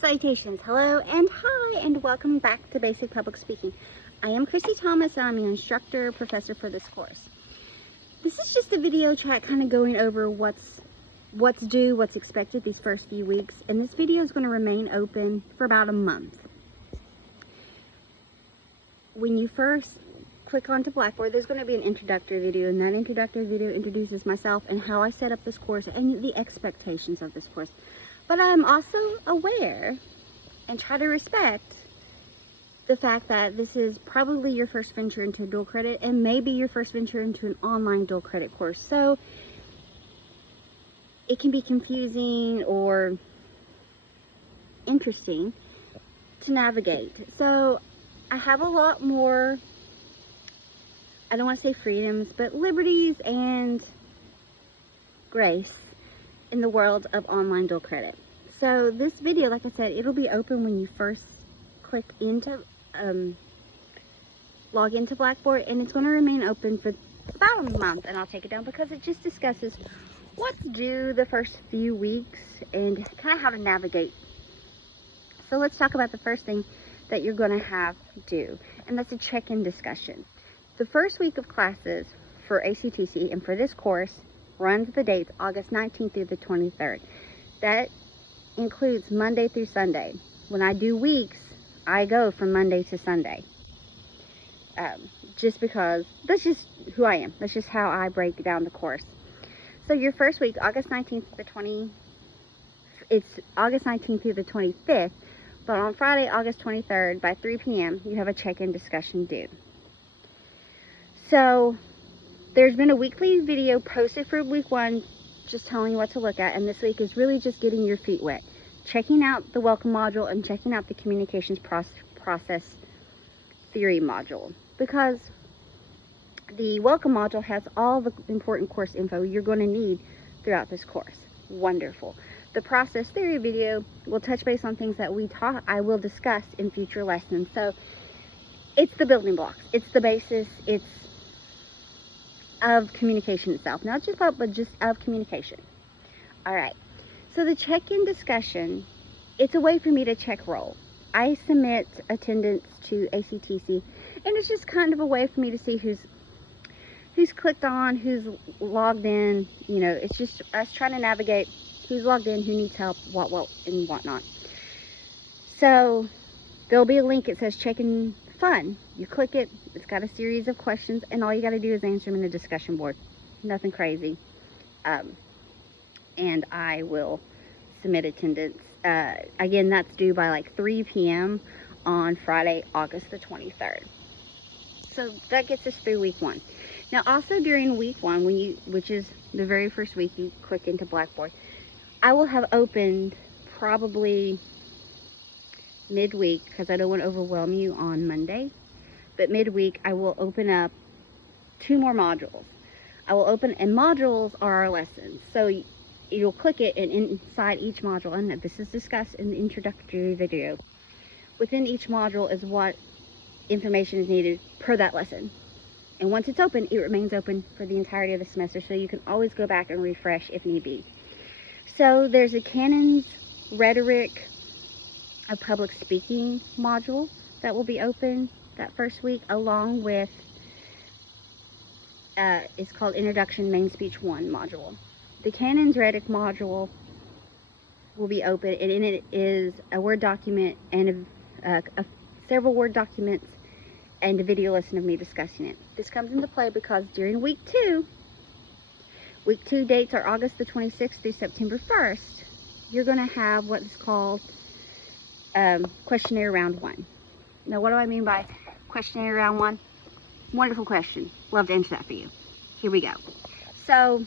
Salutations, hello, and hi, and welcome back to Basic Public Speaking. I am Chrissy Thomas, and I'm your instructor, professor for this course. This is just a video chat kind of going over what's due, what's expected these first few weeks, and this video is going to remain open for about a month. When you first click onto Blackboard, there's going to be an introductory video, and that introductory video introduces myself and how I set up this course and the expectations of this course. But I'm also aware and try to respect the fact that this is probably your first venture into dual credit and maybe your first venture into an online dual credit course. So it can be confusing or interesting to navigate. So I have a lot more, I don't want to say freedoms, but liberties and grace in the world of online dual credit. So this video, like I said, it'll be open when you first click into log into Blackboard, and it's going to remain open for about a month, and I'll take it down because it just discusses what's due the first few weeks and kind of how to navigate. So let's talk about the first thing that you're going to have due, and that's a check-in discussion. The first week of classes for ACTC and for this course runs the dates August 19th through the 23rd. That includes Monday through Sunday. When I do weeks, I go from Monday to Sunday. Just because that's just who I am. That's just how I break down the course. So your first week, August 19th to it's August 19th through the 25th, but on Friday, August 23rd, by 3 p.m., you have a check-in discussion due. So there's been a weekly video posted for week 1, just telling you what to look at, and this week is really just getting your feet wet, checking out the welcome module and checking out the communications process theory module, because the welcome module has all the important course info you're going to need throughout this course. Wonderful. The process theory video will touch base on things that I will discuss in future lessons. So it's the building blocks, it's the basis, it's of communication itself, not just about, but just of communication. All right, so the check-in discussion, it's a way for me to check roll. I submit attendance to ACTC, and it's just kind of a way for me to see who's clicked on, who's logged in. You know, it's just us trying to navigate who's logged in, who needs help, what and whatnot. So there'll be a link, it says check-in fun. You click it, it's got a series of questions, and all you got to do is answer them in the discussion board. Nothing crazy. And I will submit attendance. Again, that's due by like 3 p.m. on Friday, August the 23rd. So that gets us through week 1. Now also during week 1, which is the very first week you click into Blackboard, I will have opened probably midweek, because I don't want to overwhelm you on Monday, but midweek I will open up 2 more modules. I will open, and modules are our lessons. So you'll click it, and inside each module, and this is discussed in the introductory video, within each module is what information is needed per that lesson. And once it's open, it remains open for the entirety of the semester, so you can always go back and refresh if need be. So there's a Canon's Rhetoric of Public Speaking module that will be open that first week, along with it's called Introduction Main Speech 1 module. The Canon's Rhetoric module will be open, and in it is a Word document and several Word documents and a video lesson of me discussing it. This comes into play because during week 2 dates are August the 26th through September 1st, you're going to have what is called questionnaire round 1. Now, what do I mean by questionnaire round 1? Wonderful question. Love to answer that for you. Here we go. So,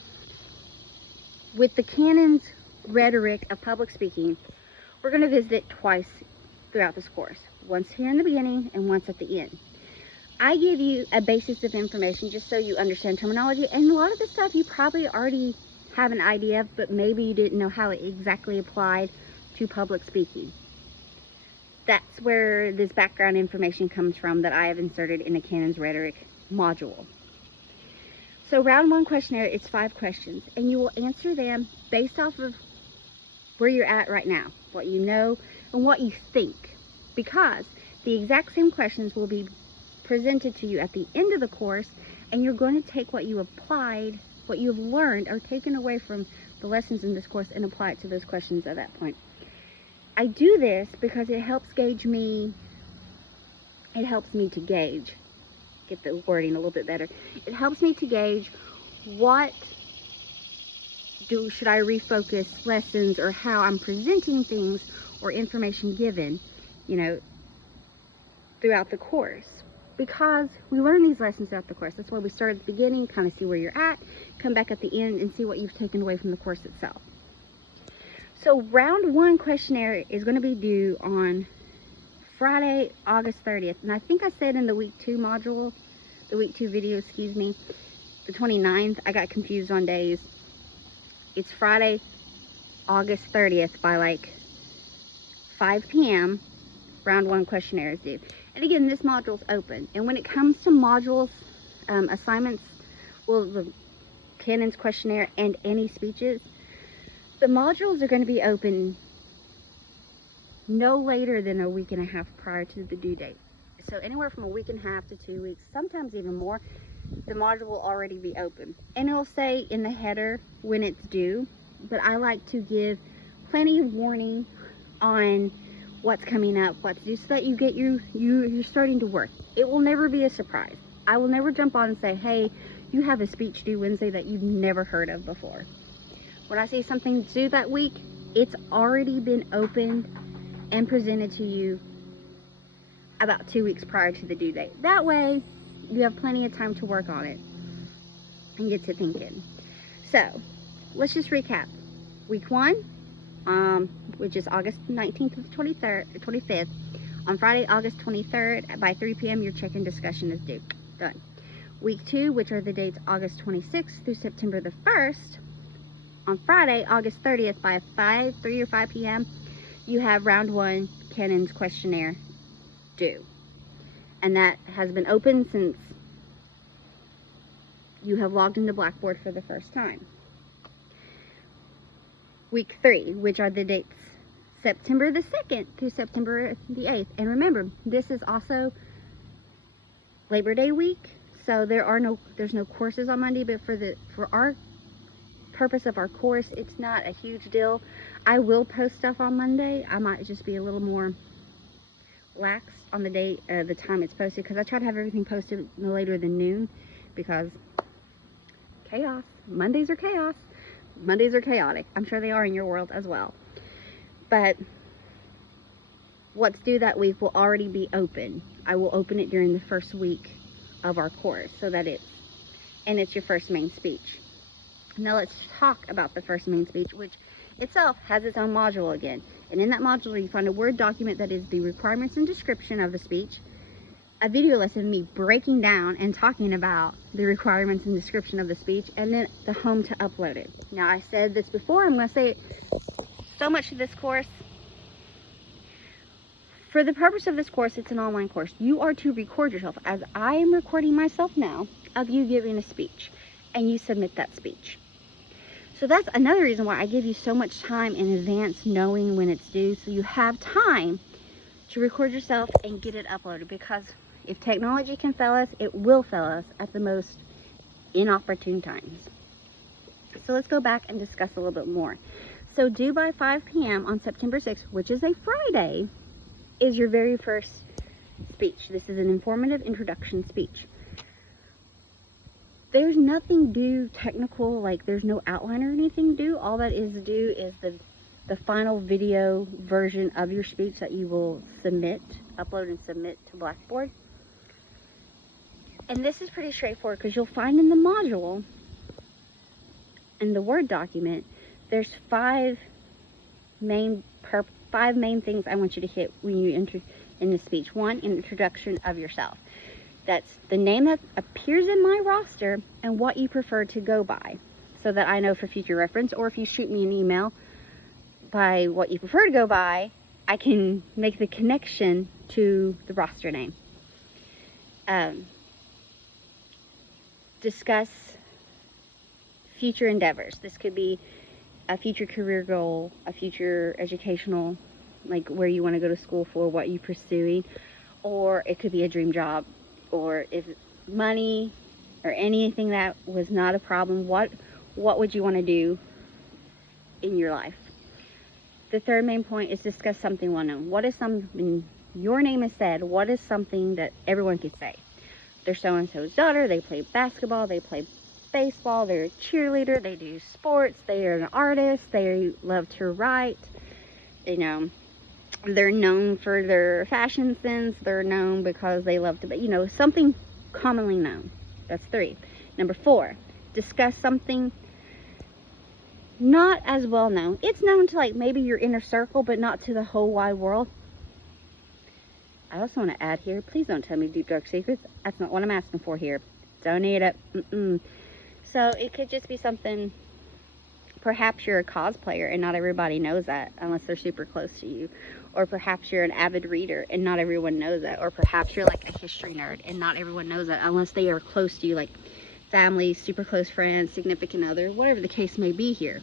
with the Canon's Rhetoric of Public Speaking, we're going to visit it twice throughout this course. Once here in the beginning and once at the end. I give you a basis of information just so you understand terminology, and a lot of the stuff you probably already have an idea of, but maybe you didn't know how it exactly applied to public speaking. That's where this background information comes from that I have inserted in the Canon's Rhetoric module. So round 1 questionnaire, it's 5 questions, and you will answer them based off of where you're at right now, what you know, and what you think. Because the exact same questions will be presented to you at the end of the course, and you're going to take what you applied, what you've learned or taken away from the lessons in this course, and apply it to those questions at that point. I do this because it helps gauge me, it helps me to gauge, get the wording a little bit better. It helps me to gauge what should I refocus lessons, or how I'm presenting things or information given, you know, throughout the course. Because we learn these lessons throughout the course. That's why we start at the beginning, kind of see where you're at, come back at the end and see what you've taken away from the course itself. So round 1 questionnaire is going to be due on Friday, August 30th. And I think I said in the week 2 module, the week 2 video, excuse me, the 29th. I got confused on days. It's Friday, August 30th by like 5 p.m. Round 1 questionnaire is due. And again, this module is open. And when it comes to modules, assignments, well, the Cannon's questionnaire and any speeches, the modules are going to be open no later than a week and a half prior to the due date. So anywhere from a week and a half to 2 weeks, sometimes even more, the module will already be open. And it'll say in the header when it's due, but I like to give plenty of warning on what's coming up, what's due, so that you get you're starting to work. It will never be a surprise. I will never jump on and say, hey, you have a speech due Wednesday that you've never heard of before. When I see something due that week, it's already been opened and presented to you about 2 weeks prior to the due date. That way, you have plenty of time to work on it and get to thinking. So, let's just recap. Week 1, which is August 19th to the 25th. On Friday, August 23rd, by 3 p.m., your check-in discussion is due. Done. Week 2, which are the dates August 26th through September the 1st. On Friday, August 30th, by 3 or 5 p.m., you have round 1 Cannon's questionnaire due. And that has been open since you have logged into Blackboard for the first time. Week 3, which are the dates September the 2nd through September the 8th. And remember, this is also Labor Day week, so there's no courses on Monday, but for our purpose of our course, it's not a huge deal. I will post stuff on Monday. I might just be a little more lax on the day, the time it's posted, because I try to have everything posted no later than noon, because chaos. Mondays are chaos. Mondays are chaotic. I'm sure they are in your world as well. But what's due that week will already be open. I will open it during the first week of our course, so that it's your first main speech. Now let's talk about the first main speech, which itself has its own module again. And in that module, you find a Word document that is the requirements and description of the speech, a video lesson of me breaking down and talking about the requirements and description of the speech, and then the home to upload it. Now, I said this before, I'm going to say it so much to this course. For the purpose of this course, it's an online course. You are to record yourself, as I am recording myself now, of you giving a speech, and you submit that speech. So that's another reason why I give you so much time in advance, knowing when it's due, so you have time to record yourself and get it uploaded. Because if technology can fail us, it will fail us at the most inopportune times. So let's go back and discuss a little bit more. So due by 5 p.m. on September 6th, which is a Friday, is your very first speech. This is an informative introduction speech. There's nothing due technical, like there's no outline or anything due. All that is due is the final video version of your speech that you will upload and submit to Blackboard. And this is pretty straightforward, because you'll find in the module, in the Word document, there's five main things I want you to hit when you enter in the speech. 1, an introduction of yourself. That's the name that appears in my roster and what you prefer to go by, so that I know for future reference, or if you shoot me an email by what you prefer to go by, I can make the connection to the roster name. Discuss future endeavors. This could be a future career goal, a future educational, like where you want to go to school for, what you're pursuing, or it could be a dream job, or if money or anything that was not a problem, what would you want to do in your life? The third main point is discuss something well known. What is something your name is said? What is something that everyone could say? They're so-and-so's daughter, they play basketball, they play baseball, they're a cheerleader, they do sports, they are an artist, they love to write, you know, they're known for their fashion sense, they're known because they love to, you know, something commonly known. That's 3. Number 4, discuss something not as well known. It's known to like maybe your inner circle, but not to the whole wide world. I also want to add here, please don't tell me deep dark secrets. That's not what I'm asking for here. Don't need it. So it could just be something, perhaps you're a cosplayer and not everybody knows that unless they're super close to you. Or perhaps you're an avid reader and not everyone knows that. Or perhaps you're like a history nerd and not everyone knows that unless they are close to you, like family, super close friends, significant other, whatever the case may be here.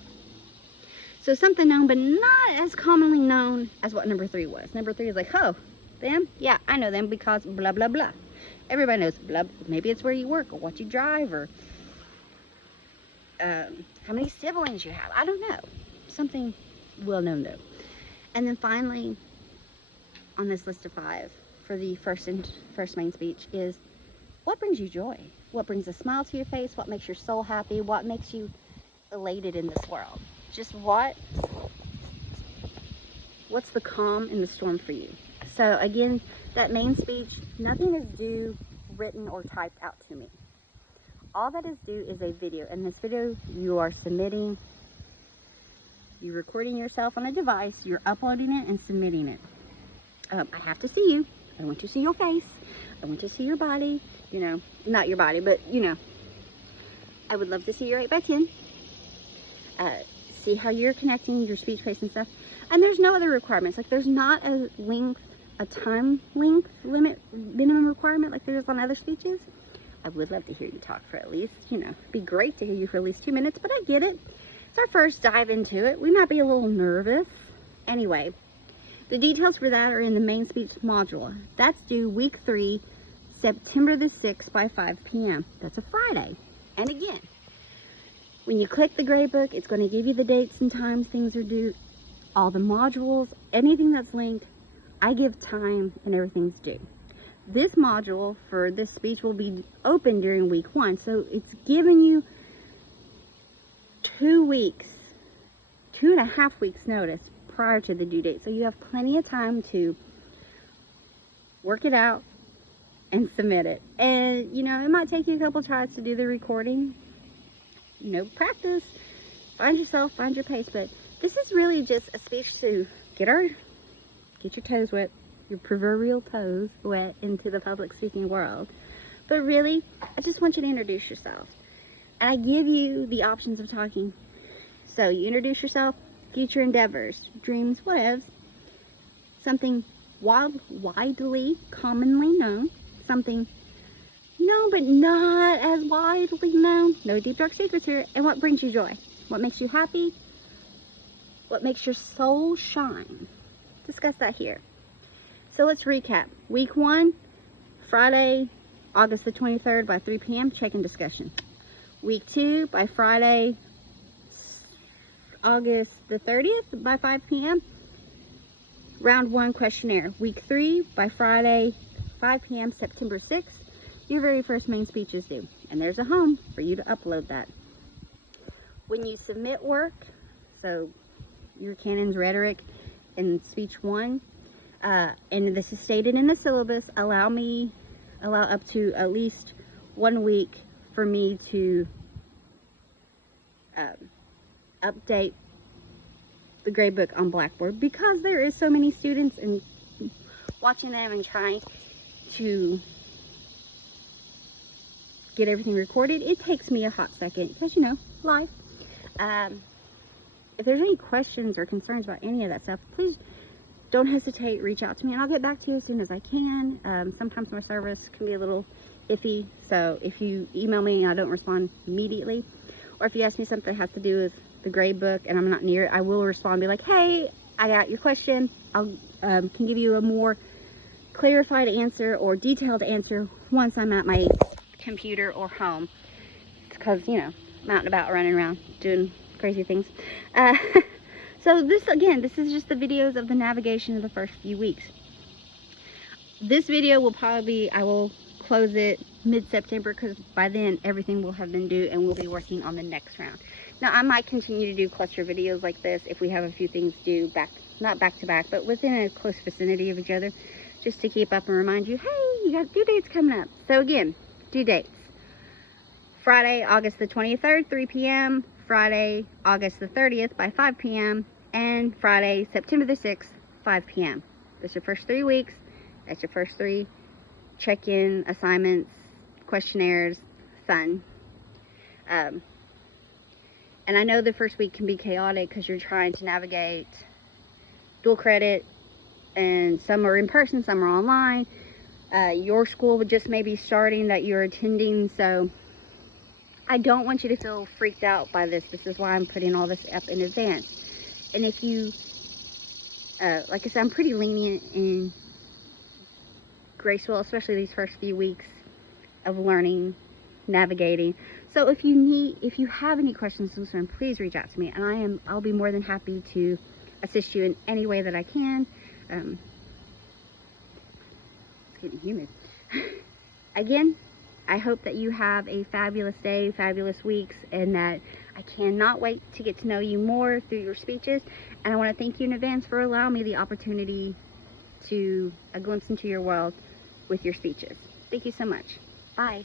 So something known, but not as commonly known as what number 3 was. Number 3 is like, oh, them? Yeah, I know them because blah, blah, blah. Everybody knows blah. Maybe it's where you work or what you drive or how many siblings you have. I don't know. Something well known though. And then finally, on this list of 5 for the first main speech is what brings you joy? What brings a smile to your face? What makes your soul happy? What makes you elated in this world? Just what's the calm in the storm for you? So again, that main speech, nothing is due written or typed out to me. All that is due is a video. And this video you are submitting, you're recording yourself on a device, you're uploading it and submitting it. I have to see you. I want to see your face. I want to see your body. You know, not your body, but you know, I would love to see your 8x10. See how you're connecting your speech pace and stuff. And there's no other requirements. Like there's not a time length limit, minimum requirement like there is on other speeches. I would love to hear you talk for at least, you know, it'd be great to hear you for at least 2 minutes, but I get it. It's our first dive into it. We might be a little nervous. Anyway, the details for that are in the main speech module. That's due week 3, September the 6th by 5 p.m. That's a Friday. And again, when you click the gray book, it's going to give you the dates and times things are due, all the modules, anything that's linked. I give time and everything's due. This module for this speech will be open during week 1. So it's giving you 2 weeks, 2.5 weeks notice prior to the due date. So you have plenty of time to work it out and submit it. And, you know, it might take you a couple tries to do the recording. You know, practice, find yourself, find your pace. But this is really just a speech to get your toes wet, your proverbial toes wet into the public speaking world. But really, I just want you to introduce yourself. And I give you the options of talking. So you introduce yourself, future endeavors, dreams, whatevs, something widely, commonly known, something known but not as widely known, no deep dark secrets here, and what brings you joy, what makes you happy, what makes your soul shine. Discuss that here. So let's recap. Week 1, Friday, August the 23rd by 3 p.m., check-in discussion. Week 2, by Friday, August the 30th by 5 p.m., round 1 questionnaire. Week 3, by Friday, 5 p.m., September 6th, your very first main speech is due. And there's a home for you to upload that. When you submit work, so your canons, rhetoric, and speech 1, and this is stated in the syllabus, allow up to at least 1 week for me to update the grade book on Blackboard, because there is so many students and watching them and trying to get everything recorded. It takes me a hot second because, you know, life. If there's any questions or concerns about any of that stuff, please don't hesitate, reach out to me and I'll get back to you as soon as I can. Sometimes my service can be a little iffy, so if you email me and I don't respond immediately, or if you ask me something that has to do with the grade book and I'm not near it, I will respond and be like, hey, I got your question. I'll can give you a more clarified answer or detailed answer once I'm at my computer or home. It's because, you know, I'm out and about running around doing crazy things. So this is just the videos of the navigation of the first few weeks. This video will probably I will close it mid-September, because by then everything will have been due and we'll be working on the next round. Now I might continue to do cluster videos like this if we have a few things due not back to back, but within a close vicinity of each other, just to keep up and remind you, hey, you got due dates coming up. So again, due dates: Friday, August the 23rd, 3 p.m., Friday, August the 30th by 5 p.m., and Friday, September the 6th, 5 p.m. That's your first 3 weeks. That's your first 3 check-in assignments, questionnaires, fun. And I know the first week can be chaotic because you're trying to navigate dual credit, and some are in person, some are online. Your school would just maybe starting that you're attending, so I don't want you to feel freaked out by this. This is why I'm putting all this up in advance. And if you, like I said, I'm pretty lenient in graceful, especially these first few weeks of learning, navigating. So if you have any questions or concerns, please reach out to me, and I'll be more than happy to assist you in any way that I can. It's getting humid. Again, I hope that you have a fabulous day, fabulous weeks, and that I cannot wait to get to know you more through your speeches. And I want to thank you in advance for allowing me the opportunity to a glimpse into your world with your speeches. Thank you so much. Bye.